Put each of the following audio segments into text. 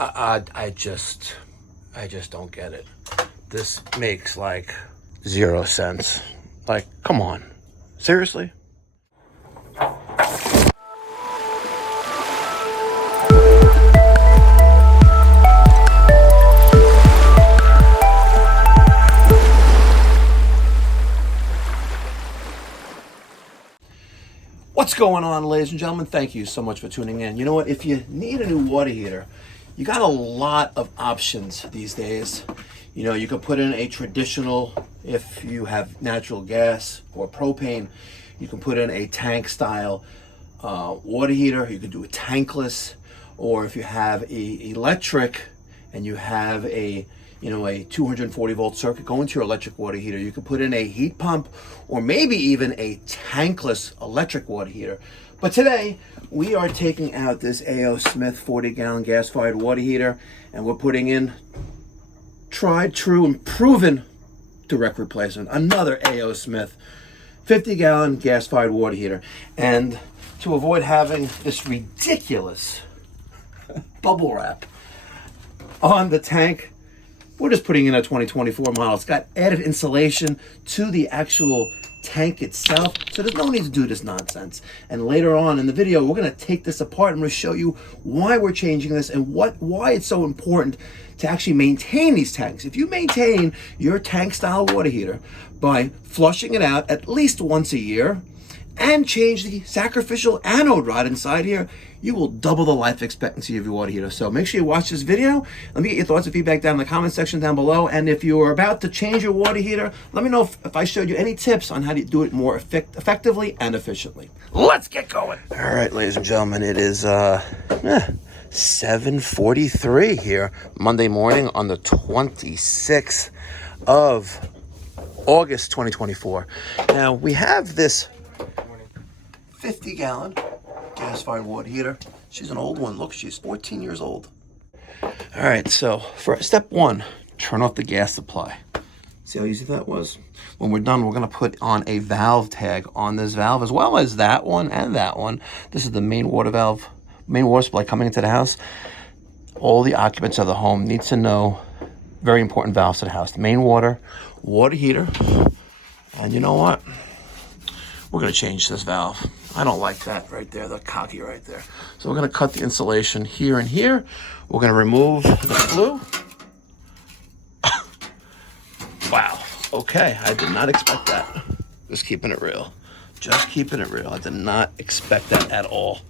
I just don't get it. This makes like 0 sense. Like, come on, seriously? What's going on, ladies and gentlemen? Thank you so much for tuning in. You know what? If you need a new water heater, you got a lot of options these days. You know, you can put in a traditional, if you have natural gas or propane, you can put in a tank style water heater. You can do a tankless, or if you have a electric and you have a 240 volt circuit going to your electric water heater, you can put in a heat pump or maybe even a tankless electric water heater. But today we are taking out this A.O. Smith 40-gallon gas-fired water heater, and we're putting in tried, true, and proven direct replacement, another A.O. Smith 50-gallon gas-fired water heater. And to avoid having this ridiculous bubble wrap on the tank, we're just putting in a 2024 model. It's got added insulation to the actual tank itself, so there's no need to do this nonsense. And later on in the video, we're going to take this apart and we'll show you why we're changing this and why it's so important to actually maintain these tanks. If you maintain your tank style water heater by flushing it out at least once a year and change the sacrificial anode rod inside here, you will double the life expectancy of your water heater. So make sure you watch this video. Let me get your thoughts and feedback down in the comment section down below. And if you are about to change your water heater, let me know if I showed you any tips on how to do it more effectively and efficiently. Let's get going. All right, ladies and gentlemen, it is 7:43 here, Monday morning on the 26th of August 2024. Now we have this 50-gallon gas-fired water heater. She's an old one. Look, she's 14 years old. All right, so for step one, turn off the gas supply. See how easy that was? When we're done, we're going to put on a valve tag on this valve, as well as that one and that one. This is the main water valve, main water supply coming into the house. All the occupants of the home need to know very important valves to the house: the main water heater, and you know what? We're going to change this valve. I don't like that right there, the cocky right there. So we're going to cut the insulation here and here. We're going to remove the flue. Wow. Okay, I did not expect that. Just keeping it real. Just keeping it real. I did not expect that at all.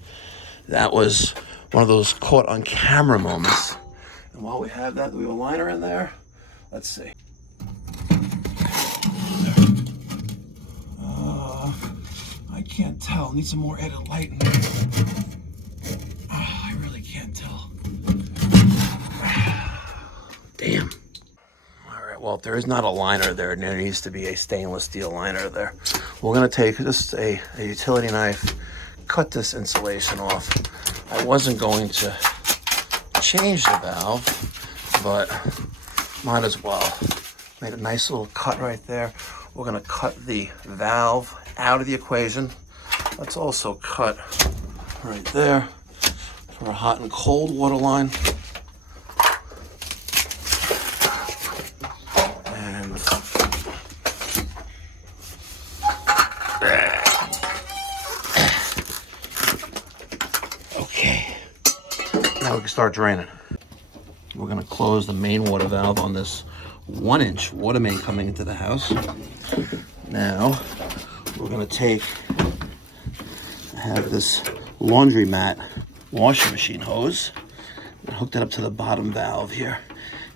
That was one of those caught on camera moments. And while we have that, we have a liner in there. Let's see. I can't tell. Need some more added light in there. I really can't tell. Damn. All right, well, if there is not a liner there needs to be a stainless steel liner there. We're going to take just a utility knife, cut this insulation off. I wasn't going to change the valve, but might as well. Made a nice little cut right there. We're going to cut the valve out of the equation. Let's also cut right there for a hot and cold water line. And okay, now we can start draining. We're going to close the main water valve on this 1-inch water main coming into the house. Now we're going to have this laundromat washing machine hose and hook that up to the bottom valve here.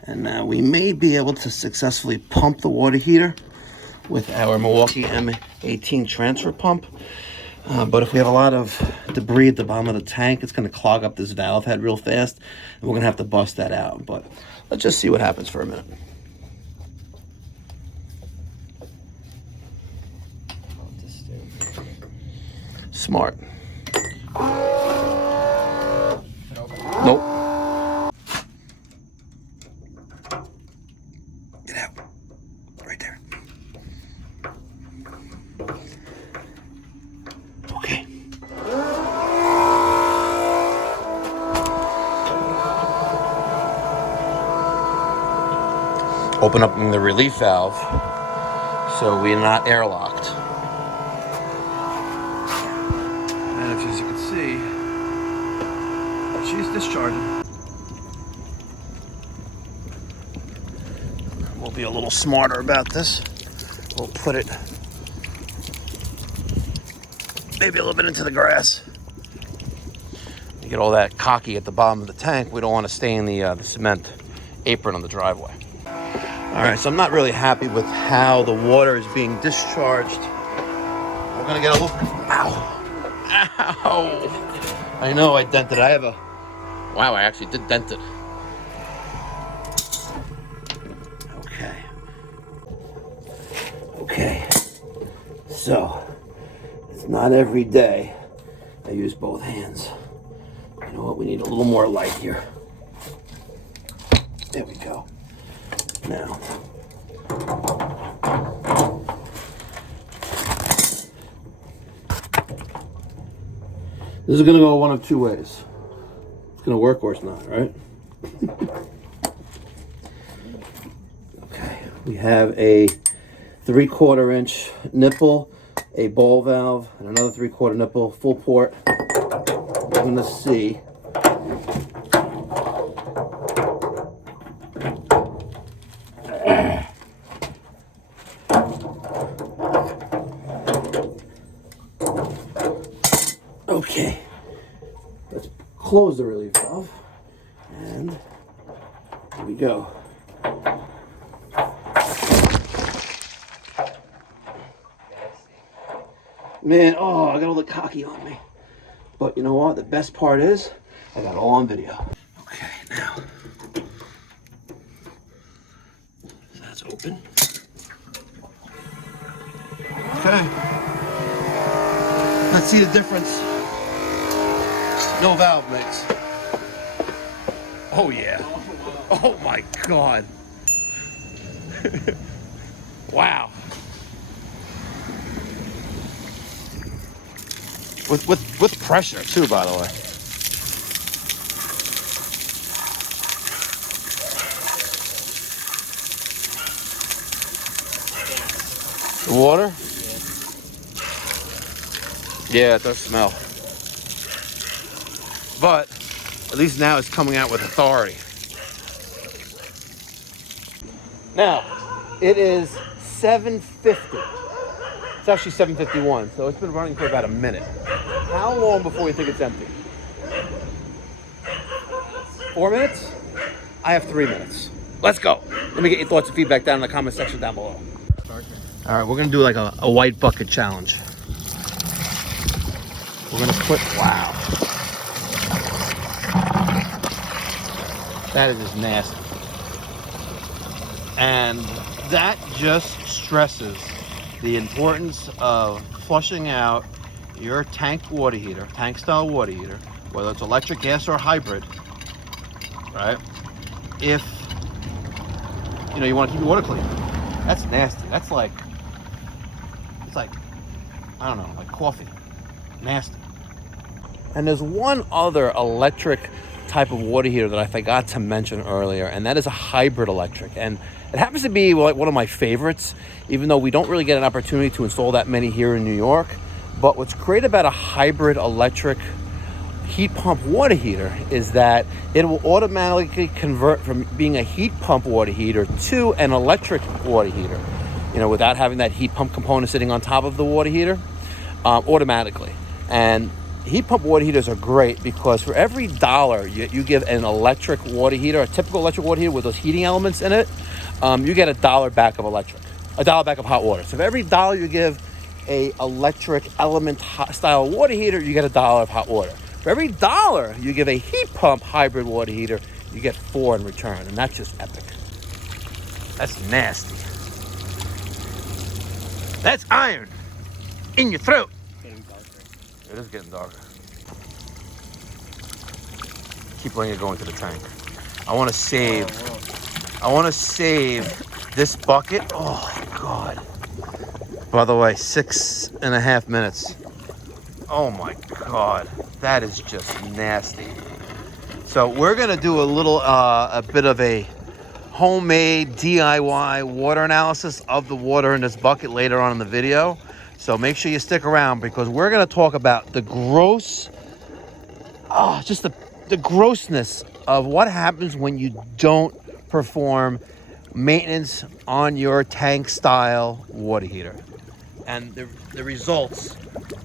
And now we may be able to successfully pump the water heater with our Milwaukee M18 transfer pump. But if we have a lot of debris at the bottom of the tank, it's going to clog up this valve head real fast, and we're going to have to bust that out. But let's just see what happens for a minute. Smart. Nope. Get out. Right there. Okay. open up the relief valve so we're not airlocked. And as you can see, she's discharging. We'll be a little smarter about this. We'll put it maybe a little bit into the grass. You get all that cocky at the bottom of the tank. We don't want to stain the cement apron on the driveway. All right, so I'm not really happy with how the water is being discharged. We're gonna get a little, ow. I know I dented, wow, I actually did dent it. Okay, so it's not every day I use both hands. You know what, we need a little more light here. There we go. Now, this is gonna go one of two ways. It's gonna work or it's not, right? Okay, we have a 3/4 inch nipple, a ball valve, and another 3/4 nipple, full port. We're gonna see. Okay, let's close the relief valve, and here we go. Man, oh, I got all the cocky on me. But you know what? The best part is, I got it all on video. Okay, now. So that's open. Okay. Let's see the difference. No valve makes. Oh yeah. Oh my God. Wow. With pressure too, by the way. The water? Yeah, it does smell. But at least now it's coming out with authority. Now, it is 7:50. It's actually 7:51, so it's been running for about a minute. How long before you think it's empty? 4 minutes? I have 3 minutes. Let's go. Let me get your thoughts and feedback down in the comment section down below. All right, we're gonna do like a white bucket challenge. We're gonna put, wow. That is just nasty. And that just stresses the importance of flushing out your tank water heater, tank style water heater, whether it's electric, gas, or hybrid, right? If, you know, you want to keep your water clean. That's nasty. That's like, it's like, I don't know, like coffee. Nasty. And there's one other electric type of water heater that I forgot to mention earlier, and that is a hybrid electric. And it happens to be one of my favorites, even though we don't really get an opportunity to install that many here in New York. But what's great about a hybrid electric heat pump water heater is that it will automatically convert from being a heat pump water heater to an electric water heater, you know, without having that heat pump component sitting on top of the water heater, automatically. And heat pump water heaters are great because for every $1 you give an electric water heater, a typical electric water heater with those heating elements in it, you get $1 back of electric, $1 back of hot water. So for every $1 you give a electric element style water heater, you get $1 of hot water. For every $1 you give a heat pump hybrid water heater, you get $4 in return, and that's just epic. That's nasty. That's iron in your throat. It is getting darker. Keep letting it go into the tank. I want to save this bucket. Oh God. By the way, 6.5 minutes. Oh my God, that is just nasty. So we're gonna do a little, a bit of a homemade DIY water analysis of the water in this bucket later on in the video. So make sure you stick around because we're going to talk about the gross, just the grossness of what happens when you don't perform maintenance on your tank style water heater. And the results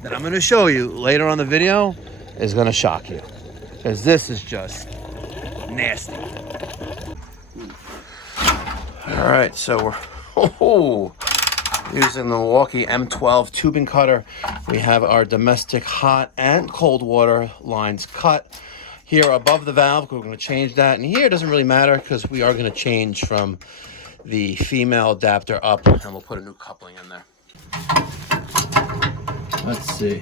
that I'm going to show you later on the video is going to shock you because this is just nasty. All right, so we're using the Milwaukee M12 tubing cutter. We have our domestic hot and cold water lines cut here above the valve. We're going to change that, and here it doesn't really matter because we are going to change from the female adapter up, and we'll put a new coupling in there. Let's see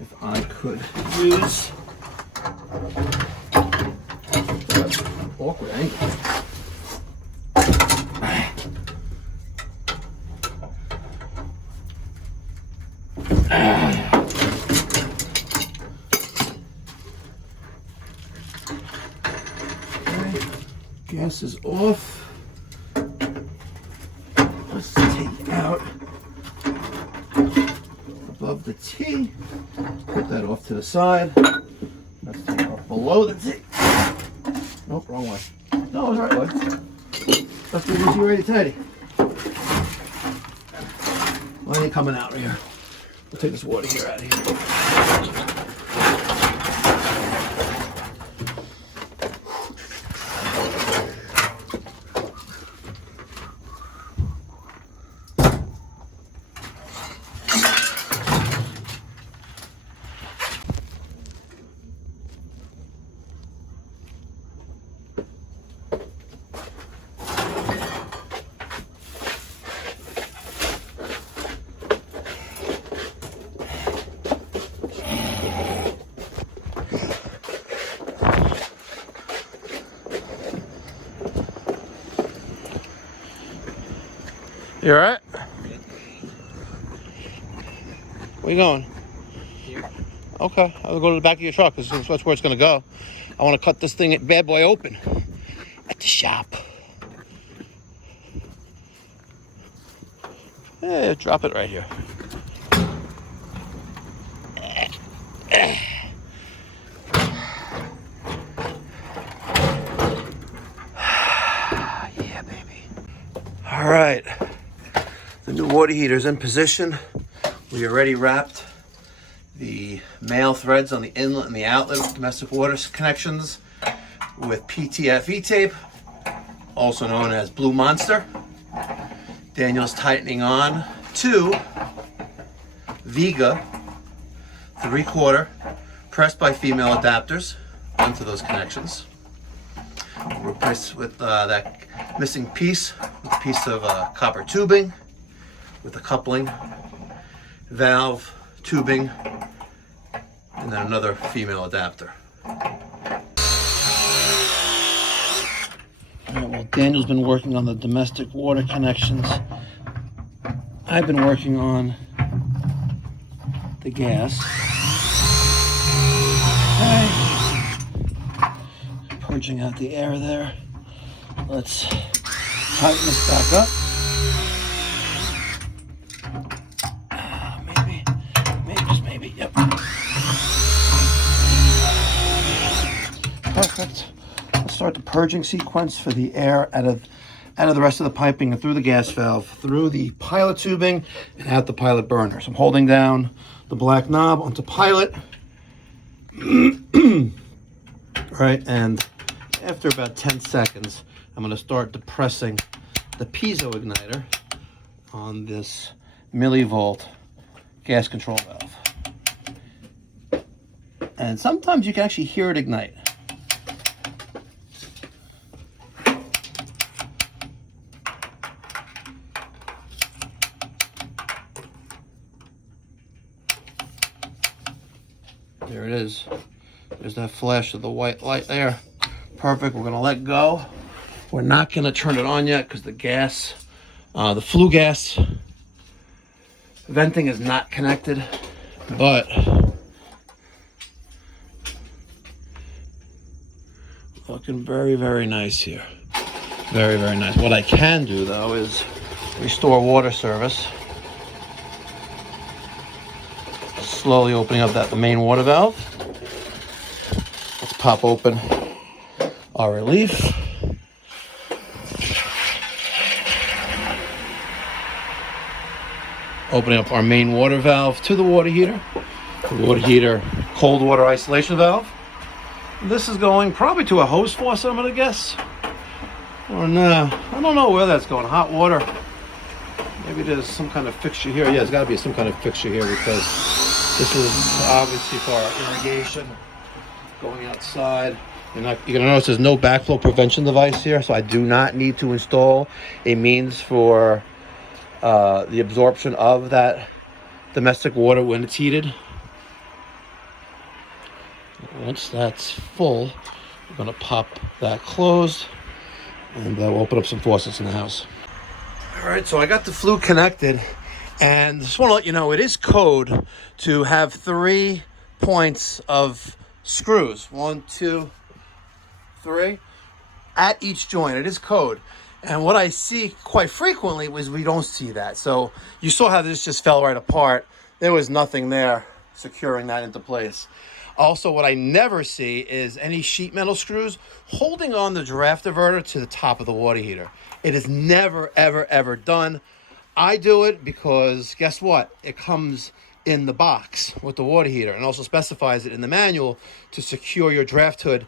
if I could use that awkward angle. Okay, gas is off. Let's take out above the T. Put that off to the side. Let's take off below the T. Nope, wrong way. No, it's the right way. Let's do this ready, tidy. Why ain't coming out here? We'll take this water here out of here. You all right? Where you going? Here. Okay, I'll go to the back of your truck because that's where it's going to go. I want to cut this thing, bad boy, open at the shop. Yeah, drop it right here. Yeah, baby. All right. The new water heater is in position. We already wrapped the male threads on the inlet and the outlet with domestic water connections with PTFE tape, also known as Blue Monster. Daniel's tightening on two Viga 3/4 pressed by female adapters onto those connections. We'll replace with that missing piece with a piece of copper tubing with a coupling, valve, tubing, and then another female adapter. All right, well, Daniel's been working on the domestic water connections. I've been working on the gas. Okay. Purging out the air there. Let's tighten this back up. Maybe, yep. Perfect. Let's start the purging sequence for the air out of the rest of the piping and through the gas valve, through the pilot tubing and out the pilot burner. So I'm holding down the black knob onto pilot. Right, and after about 10 seconds, I'm going to start depressing the piezo igniter on this millivolt gas control valve. And sometimes you can actually hear it ignite. There it is. There's that flash of the white light there. Perfect. We're going to let go. We're not going to turn it on yet because the gas, the flue gas venting is not connected, but looking very, very nice here. Very, very nice. What I can do though is restore water service. Slowly opening up the main water valve. Let's pop open our relief. Opening up our main water valve to the water heater. The water heater cold water isolation valve. This is going probably to a hose faucet, I'm gonna guess. Or no, I don't know where that's going. Hot water. Maybe there's some kind of fixture here. Yeah, there's got to be some kind of fixture here because this is obviously for our irrigation going outside. You're gonna notice there's no backflow prevention device here, so I do not need to install a means for the absorption of that domestic water when it's heated. Once that's full, we're gonna pop that closed, and we'll open up some faucets in the house. All right, so I got the flue connected, and just want to let you know it is code to have 3 points of screws, 1, 2, 3, at each joint. It is code. And what I see quite frequently was we don't see that. So you saw how this just fell right apart. There was nothing there securing that into place. Also, what I never see is any sheet metal screws holding on the draft diverter to the top of the water heater. It is never, ever, ever done. I do it because guess what? It comes in the box with the water heater and also specifies it in the manual to secure your draft hood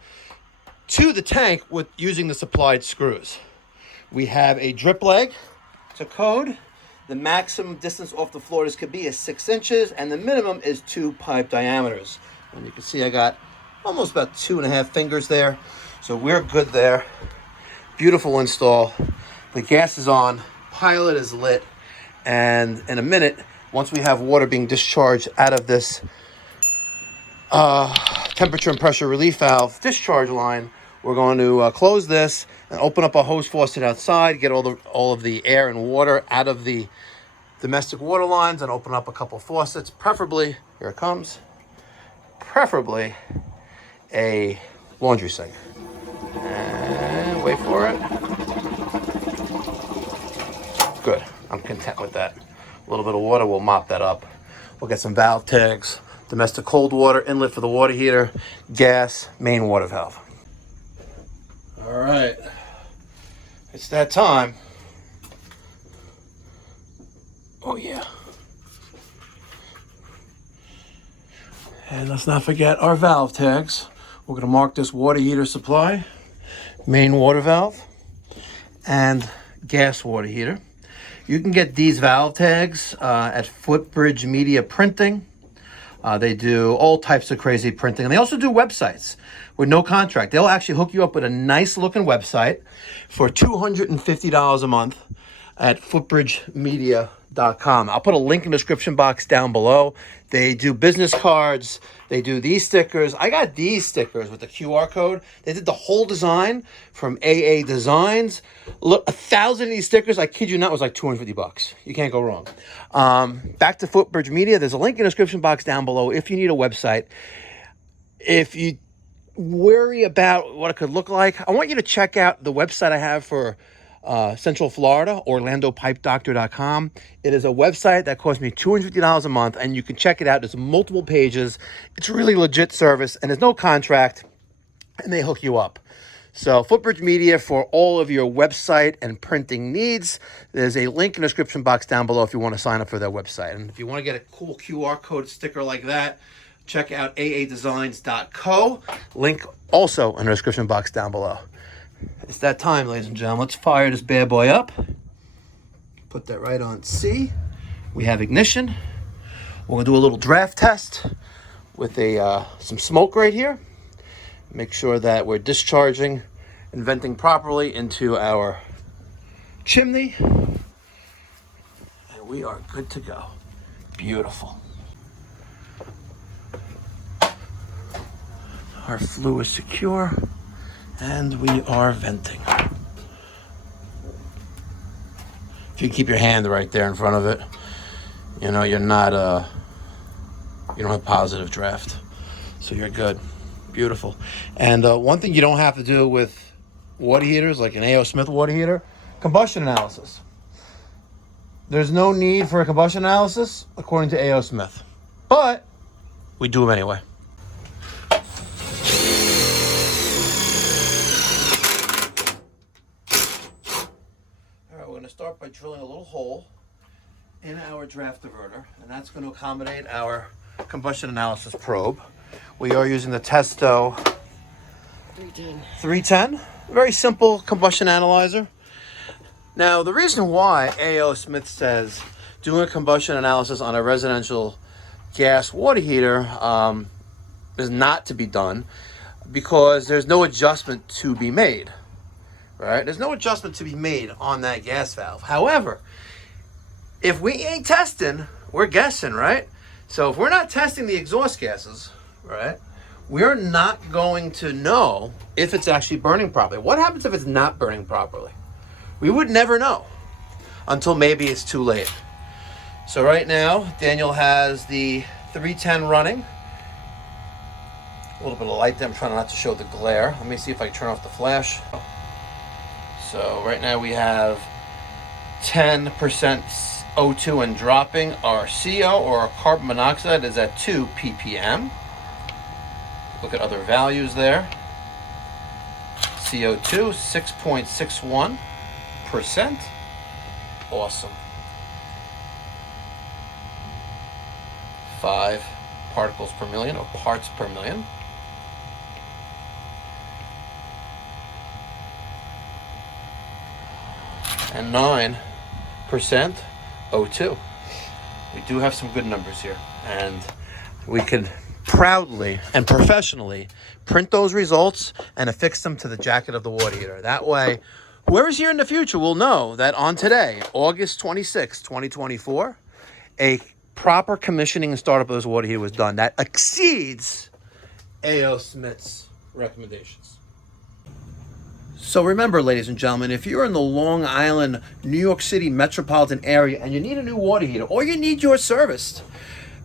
to the tank with using the supplied screws. We have a drip leg to code. The maximum distance off the floor this could be is 6 inches, and the minimum is 2 pipe diameters. And you can see I got almost about 2.5 fingers there. So we're good there. Beautiful install. The gas is on, pilot is lit, and in a minute, once we have water being discharged out of this temperature and pressure relief valve discharge line, we're going to close this and open up a hose faucet outside, get all of the air and water out of the domestic water lines, and open up a couple faucets, preferably, here it comes, preferably a laundry sink. And wait for it. Good, I'm content with that. A little bit of water will mop that up. We'll get some valve tags, domestic cold water, inlet for the water heater, gas, main water valve. All right, it's that time. Oh yeah. And let's not forget our valve tags. We're gonna mark this water heater supply, main water valve, and gas water heater. You can get these valve tags at Footbridge Media Printing. They do all types of crazy printing, and they also do websites with no contract. They'll actually hook you up with a nice looking website for $250 a month at footbridgemedia.com. I'll put a link in the description box down below. They do business cards. They do these stickers. I got these stickers with the QR code. They did the whole design from AA Designs. Look, 1,000 of these stickers, I kid you not, was like $250. You can't go wrong. Back to Footbridge Media. There's a link in the description box down below if you need a website. If you worry about what it could look like, I want you to check out the website I have for Central Florida, OrlandoPipeDoctor.com. It is a website that costs me $250 a month, and you can check it out. There's multiple pages. It's really legit service, and there's no contract, and they hook you up. So Footbridge Media for all of your website and printing needs. There's a link in the description box down below if you want to sign up for their website. And if you want to get a cool QR code sticker like that, check out aadesigns.co. Link also in the description box down below. It's that time, ladies and gentlemen. Let's fire this bad boy up. Put that right on C. We have ignition. We're gonna do a little draft test with some smoke right here. Make sure that we're discharging and venting properly into our chimney. And we are good to go. Beautiful. Our flue is secure. And we are venting. If you keep your hand right there in front of it, you know, you're not, you don't have positive draft. So you're good. Beautiful. And one thing you don't have to do with water heaters, like an A.O. Smith water heater, combustion analysis. There's no need for a combustion analysis, according to A.O. Smith. But we do them anyway. All right, we're going to start by drilling a little hole in our draft diverter, and that's going to accommodate our combustion analysis probe. We are using the Testo 310. Very simple combustion analyzer. Now, the reason why A.O. Smith says doing a combustion analysis on a residential gas water heater is not to be done, because there's no adjustment to be made, right? There's no adjustment to be made on that gas valve. However, if we ain't testing, we're guessing, right? So if we're not testing the exhaust gases, right, we're not going to know if it's actually burning properly. What happens if it's not burning properly? We would never know until maybe it's too late. So right now, Daniel has the 310 running. A little bit of light there. I'm trying not to show the glare. Let me see if I can turn off the flash. So right now we have 10% O2 and dropping. Our CO, or our carbon monoxide, is at 2 ppm. Look at other values there. CO2, 6.61%. Awesome. 5 particles per million, or parts per million. And 9% O2. We do have some good numbers here, and we can proudly and professionally print those results and affix them to the jacket of the water heater. That way, whoever's here in the future will know that on today, August 26, 2024, a proper commissioning and startup of this water heater was done that exceeds A.O. Smith's recommendations. So remember, ladies and gentlemen, if you're in the Long Island, New York City metropolitan area and you need a new water heater, or you need yours serviced,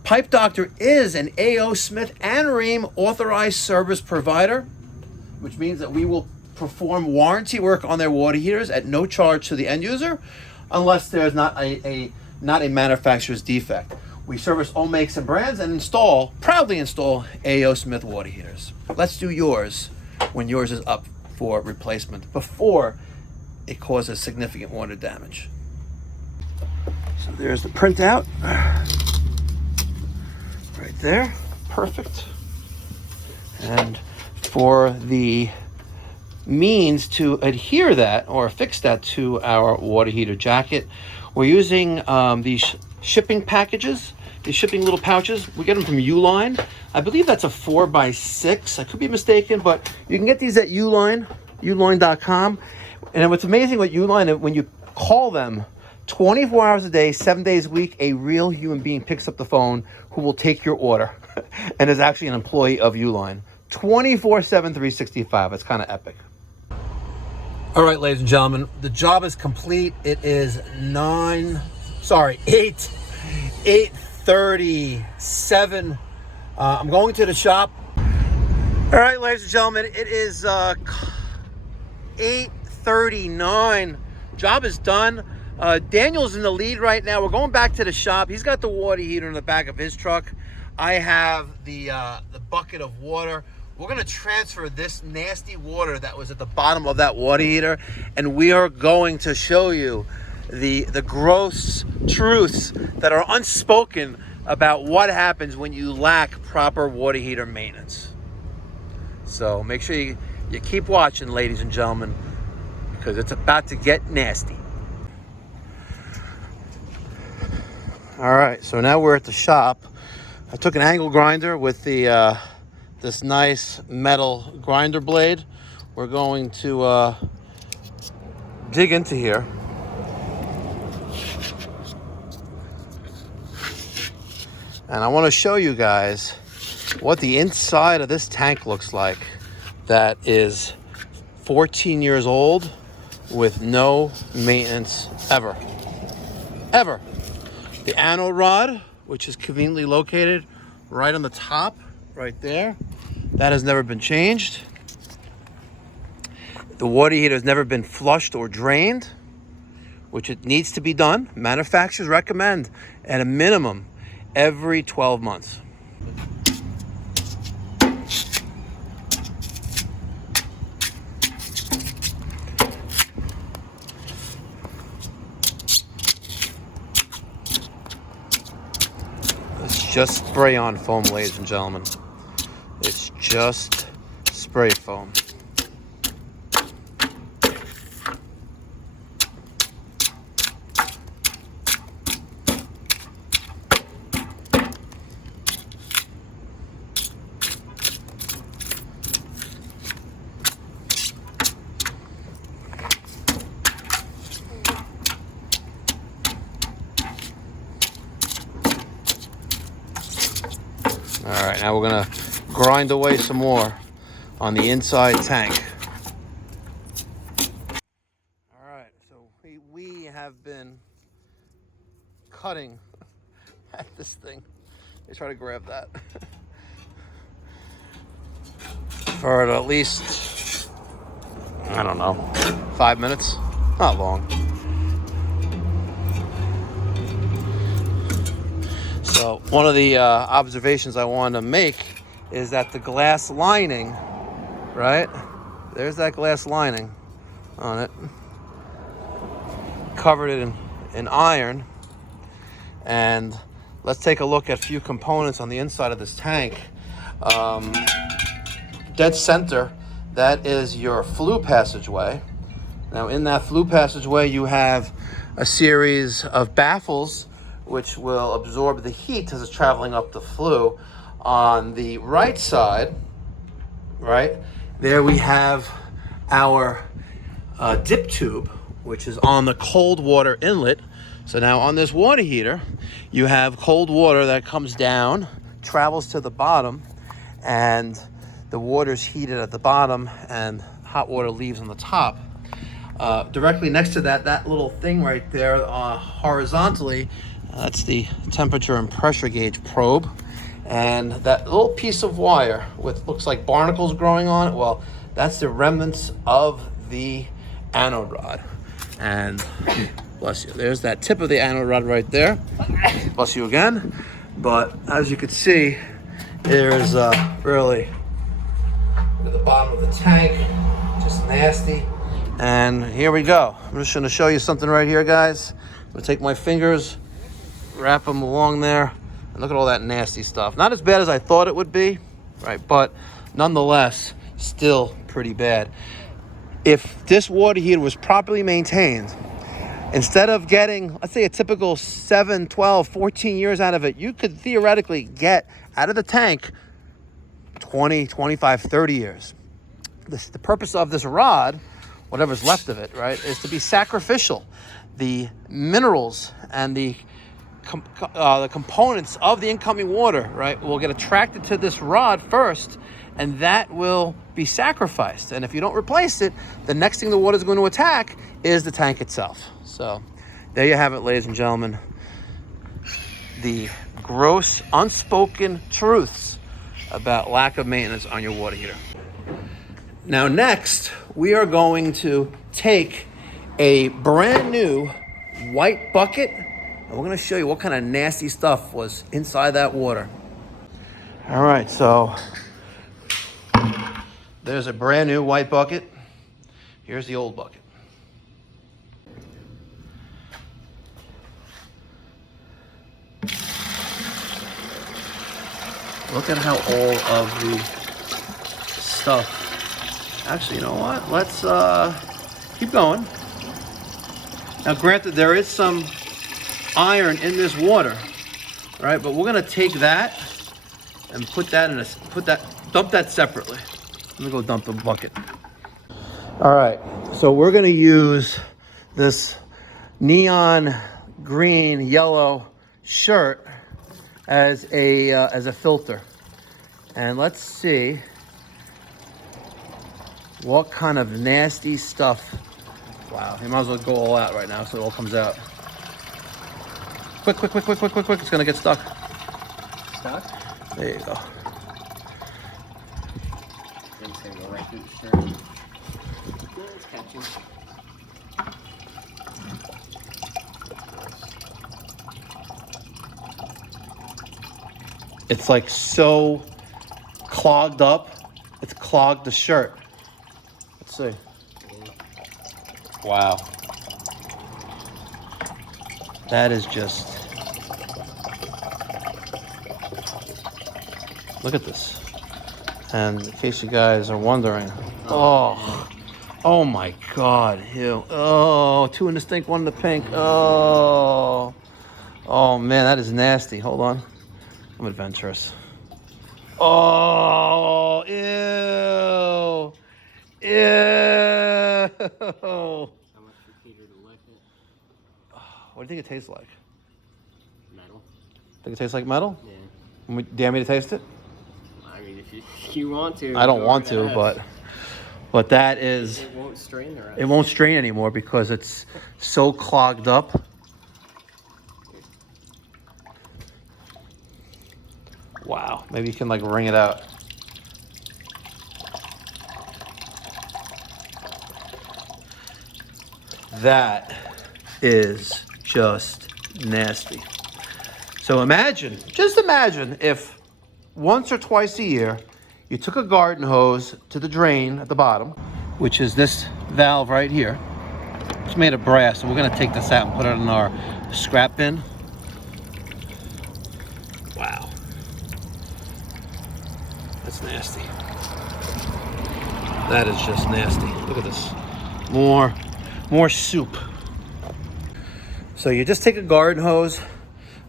Pipe Doctor is an A.O. Smith and Rheem authorized service provider, which means that we will perform warranty work on their water heaters at no charge to the end user, unless there's not a manufacturer's defect. We service all makes and brands and proudly install A.O. Smith water heaters. Let's do yours when yours is up for replacement before it causes significant water damage. So there's the printout right there. Perfect. And for the means to adhere that or affix that to our water heater jacket, we're using these shipping packages, these shipping little pouches. We get them from Uline. I believe that's a 4x6. I could be mistaken, but you can get these at Uline, uline.com. And what's amazing with Uline, when you call them 24 hours a day, 7 days a week, a real human being picks up the phone who will take your order and is actually an employee of Uline. 24/7, 365. It's kind of epic. All right, ladies and gentlemen, the job is complete. It is 8:37. I'm going to the shop. All right, ladies and gentlemen, it is 8:39. Job is done. Daniel's in the lead right now. We're going back to the shop. He's got the water heater in the back of his truck. I have the bucket of water. We're going to transfer this nasty water that was at the bottom of that water heater, and we are going to show you the gross truths that are unspoken about what happens when you lack proper water heater maintenance. So make sure you keep watching, ladies and gentlemen, because it's about to get nasty. All right, so now we're at the shop. I took an angle grinder with the this nice metal grinder blade. We're going to dig into here. And I want to show you guys what the inside of this tank looks like that is 14 years old with no maintenance ever. The anode rod, which is conveniently located right on the top, right there, that has never been changed. The water heater has never been flushed or drained, which it needs to be done. Manufacturers recommend at a minimum every 12 months. It's just spray-on foam, ladies and gentlemen. It's just spray foam. All right, now we're gonna grind away some more on the inside tank. All right, so we have been cutting at this thing. Let me try to grab that. For at least, I don't know, 5 minutes, not long. So one of the observations I wanted to make is that the glass lining, right? There's that glass lining on it. Covered it in iron. And let's take a look at a few components on the inside of this tank. Dead center, that is your flue passageway. Now in that flue passageway you have a series of baffles which will absorb the heat as it's traveling up the flue. On the right side, right, there we have our dip tube, which is on the cold water inlet. So now on this water heater, you have cold water that comes down, travels to the bottom, and the water's heated at the bottom and hot water leaves on the top. Directly next to that little thing right there, horizontally, that's the temperature and pressure gauge probe. And that little piece of wire with looks like barnacles growing on it, well, that's the remnants of the anode rod. And bless you, there's that tip of the anode rod right there. Bless you again. But as you can see, there's really at the bottom of the tank, just nasty. And here we go. I'm just gonna show you something right here, guys. I'm gonna take my fingers, wrap them along there, and look at all that nasty stuff. Not as bad as I thought it would be, right? But nonetheless, still pretty bad. If this water heater was properly maintained, instead of getting, let's say, a typical 7, 12, 14 years out of it, you could theoretically get out of the tank 20, 25, 30 years. The purpose of this rod, whatever's left of it, right, is to be sacrificial. The minerals and the components of the incoming water, right, will get attracted to this rod first, and that will be sacrificed. And if you don't replace it, the next thing the water is going to attack is the tank itself. So there you have it, ladies and gentlemen. The gross, unspoken truths about lack of maintenance on your water heater. Now next, we are going to take a brand new white bucket, and we're going to show you what kind of nasty stuff was inside that water. All right, so there's a brand new white bucket. Here's the old bucket. Look at how all of the stuff. Actually, you know what? Let's keep going. Now, granted, there is some iron in this water, right? But we're gonna take that and dump that separately. Let me go dump the bucket. All right, so we're gonna use this neon green, yellow shirt as a filter, and let's see what kind of nasty stuff. Wow, you might as well go all out right now so it all comes out. Quick, it's gonna get stuck. Stuck? There you go. It's gonna go right through the shirt. No, it's catching. It's like so clogged up. It's clogged the shirt. Let's see. Wow. That is just... Look at this. And in case you guys are wondering, oh my God, ew. Oh, two in the stink, one in the pink. Oh man, that is nasty. Hold on, I'm adventurous. Oh, ew, ew. How much for Peter to lick it? What do you think it tastes like? Metal. Think it tastes like metal? Yeah. Dare me to taste it? I mean, if you want to. I don't want to, but that is... It won't strain the rest. It won't strain anymore because it's so clogged up. Wow, maybe you can like wring it out. That is just nasty. So imagine, just imagine if once or twice a year, you took a garden hose to the drain at the bottom, which is this valve right here. It's made of brass, so we're gonna take this out and put it in our scrap bin. Wow. That's nasty. That is just nasty. Look at this. More soup. So you just take a garden hose,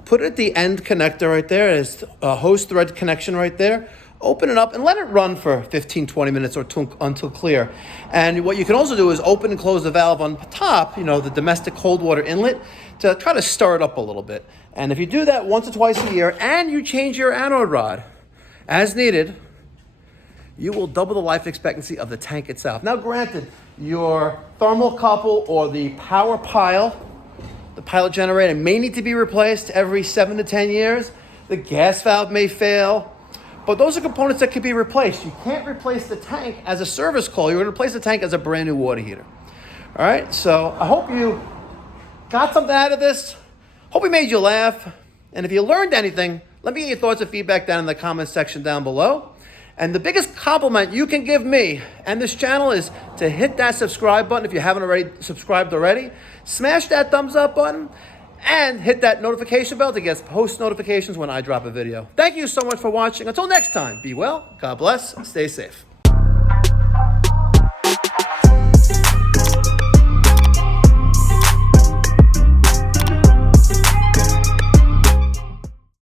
put it at the end connector right there. There's a hose thread connection right there. Open it up and let it run for 15, 20 minutes or until clear. And what you can also do is open and close the valve on top, you know, the domestic cold water inlet, to try to stir it up a little bit. And if you do that once or twice a year and you change your anode rod as needed, you will double the life expectancy of the tank itself. Now granted, your thermocouple or the power pile, the pilot generator, may need to be replaced every 7 to 10 years. The gas valve may fail. But those are components that can be replaced. You can't replace the tank as a service call. You're going to replace the tank as a brand new water heater. All right, so I hope you got something out of this. Hope we made you laugh. And if you learned anything, let me get your thoughts and feedback down in the comment section down below. And the biggest compliment you can give me and this channel is to hit that subscribe button if you haven't already subscribed already. Smash that thumbs up button. And hit that notification bell to get post notifications when I drop a video. Thank you so much for watching. Until next time, be well, God bless, stay safe.